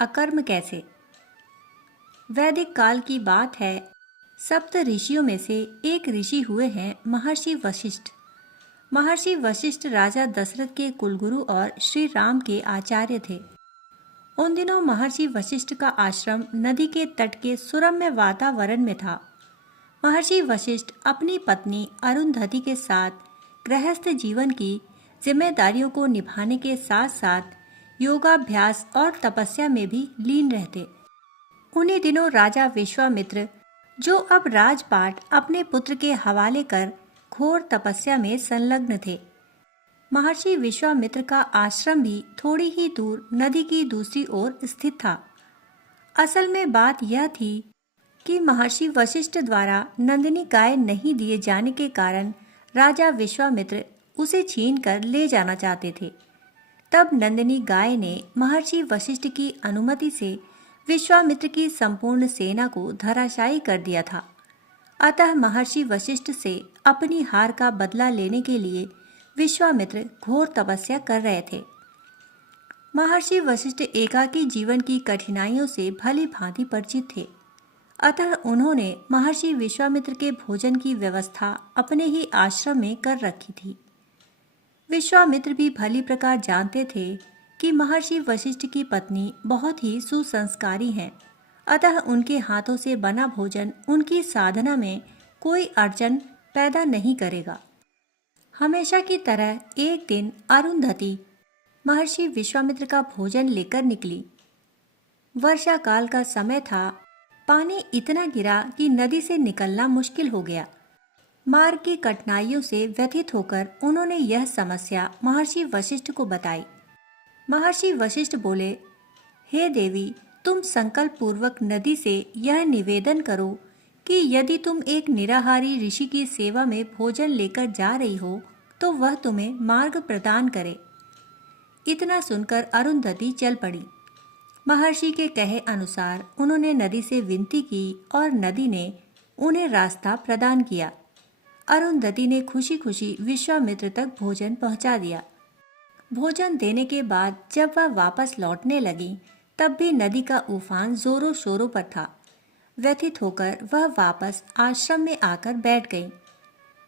अकर्म कैसे। वैदिक काल की बात है। सप्त ऋषियों में से एक ऋषि हुए हैं महर्षि वशिष्ठ। महर्षि वशिष्ठ राजा दशरथ के कुलगुरु और श्री राम के आचार्य थे। उन दिनों महर्षि वशिष्ठ का आश्रम नदी के तट के सुरम्य वातावरण में था। महर्षि वशिष्ठ अपनी पत्नी अरुंधति के साथ गृहस्थ जीवन की जिम्मेदारियों को निभाने के साथ साथ योगाभ्यास और तपस्या में भी लीन रहते। उन्हीं दिनों राजा विश्वामित्र, जो अब राजपाट अपने पुत्र के हवाले कर घोर तपस्या में संलग्न थे। महर्षि विश्वामित्र का आश्रम भी थोड़ी ही दूर नदी की दूसरी ओर स्थित था। असल में बात यह थी कि महर्षि वशिष्ठ द्वारा नंदिनी गाय नहीं दिए जाने के कारण राजा विश्वामित्र उसे छीन कर ले जाना चाहते थे। तब नंदिनी गाय ने महर्षि वशिष्ठ की अनुमति से विश्वामित्र की संपूर्ण सेना को धराशायी कर दिया था। अतः महर्षि वशिष्ठ से अपनी हार का बदला लेने के लिए विश्वामित्र घोर तपस्या कर रहे थे। महर्षि वशिष्ठ एकाकी जीवन की कठिनाइयों से भली भांति परिचित थे। अतः उन्होंने महर्षि विश्वामित्र के भोजन की व्यवस्था अपने ही आश्रम में कर रखी थी। विश्वामित्र भी भली प्रकार जानते थे कि महर्षि वशिष्ठ की पत्नी बहुत ही सुसंस्कारी हैं, अतः उनके हाथों से बना भोजन उनकी साधना में कोई अड़चन पैदा नहीं करेगा। हमेशा की तरह एक दिन अरुंधति महर्षि विश्वामित्र का भोजन लेकर निकली। वर्षा काल का समय था। पानी इतना गिरा कि नदी से निकलना मुश्किल हो गया। मार्ग की कठिनाइयों से व्यथित होकर उन्होंने यह समस्या महर्षि वशिष्ठ को बताई। महर्षि वशिष्ठ बोले, हे देवी, तुम संकल्प पूर्वक नदी से यह निवेदन करो कि यदि तुम एक निराहारी ऋषि की सेवा में भोजन लेकर जा रही हो तो वह तुम्हें मार्ग प्रदान करे। इतना सुनकर अरुंधति चल पड़ी। महर्षि के कहे अनुसार उन्होंने नदी से विनती की और नदी ने उन्हें रास्ता प्रदान किया। अरुंधति ने खुशी खुशी विश्वामित्र तक भोजन पहुंचा दिया। भोजन देने के बाद जब वह वापस लौटने लगी तब भी नदी का उफान जोरों शोरों पर था। व्यथित होकर वह वापस आश्रम में आकर बैठ गई।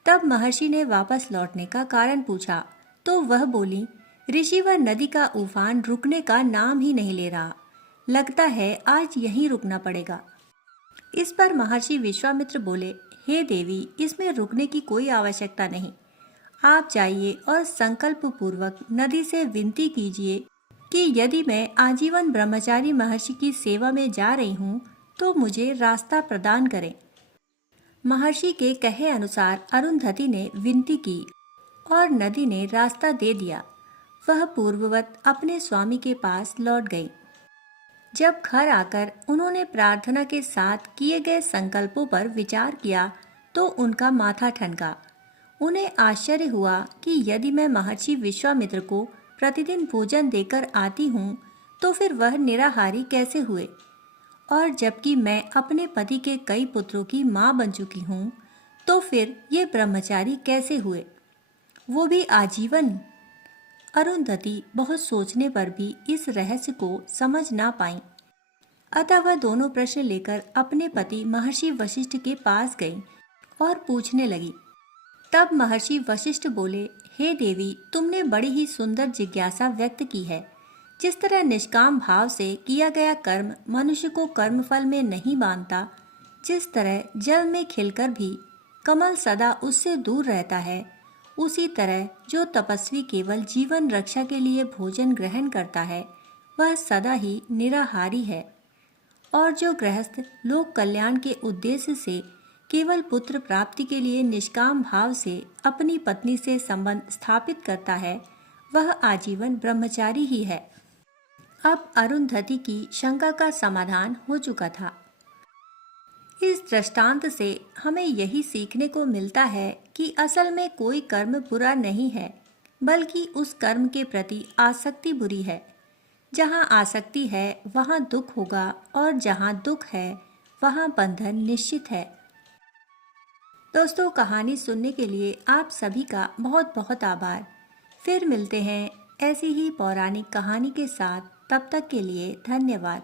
तब महर्षि ने वापस लौटने का कारण पूछा तो वह बोली, ऋषिवर, नदी का उफान रुकने का नाम ही नहीं ले रहा। लगता है आज यहीं रुकना पड़ेगा। इस पर महर्षि विश्वामित्र बोले, हे देवी, इसमें रुकने की कोई आवश्यकता नहीं। आप जाइए और संकल्प पूर्वक नदी से विनती कीजिए कि यदि मैं आजीवन ब्रह्मचारी महर्षि की सेवा में जा रही हूँ तो मुझे रास्ता प्रदान करें। महर्षि के कहे अनुसार अरुंधति ने विनती की और नदी ने रास्ता दे दिया। वह पूर्ववत अपने स्वामी के पास लौट गई। जब घर आकर उन्होंने प्रार्थना के साथ किए गए संकल्पों पर विचार किया तो उनका माथा ठनका। उन्हें आश्चर्य हुआ कि यदि मैं महर्षि विश्वामित्र को प्रतिदिन भोजन देकर आती हूँ तो फिर वह निराहारी कैसे हुए, और जबकि मैं अपने पति के कई पुत्रों की माँ बन चुकी हूँ तो फिर ये ब्रह्मचारी कैसे हुए, वो भी आजीवन। अरुंधति बहुत सोचने पर भी इस रहस्य को समझ ना पाई। अतः वह दोनों प्रश्न लेकर अपने पति महर्षि वशिष्ठ के पास गई और पूछने लगी। तब महर्षि वशिष्ठ बोले, हे देवी, तुमने बड़ी ही सुंदर जिज्ञासा व्यक्त की है। जिस तरह निष्काम भाव से किया गया कर्म मनुष्य को कर्मफल में नहीं बांधता, जिस तरह जल में खिलकर भी कमल सदा उससे दूर रहता है, उसी तरह जो तपस्वी केवल जीवन रक्षा के लिए भोजन ग्रहण करता है वह सदा ही निराहारी है, और जो गृहस्थ लोक कल्याण के उद्देश्य से केवल पुत्र प्राप्ति के लिए निष्काम भाव से अपनी पत्नी से संबंध स्थापित करता है वह आजीवन ब्रह्मचारी ही है। अब अरुंधति की शंका का समाधान हो चुका था। इस दृष्टांत से हमें यही सीखने को मिलता है कि असल में कोई कर्म बुरा नहीं है, बल्कि उस कर्म के प्रति आसक्ति बुरी है। जहाँ आसक्ति है वहाँ दुख होगा, और जहाँ दुख है वहाँ बंधन निश्चित है। दोस्तों, कहानी सुनने के लिए आप सभी का बहुत बहुत आभार। फिर मिलते हैं ऐसी ही पौराणिक कहानी के साथ। तब तक के लिए धन्यवाद।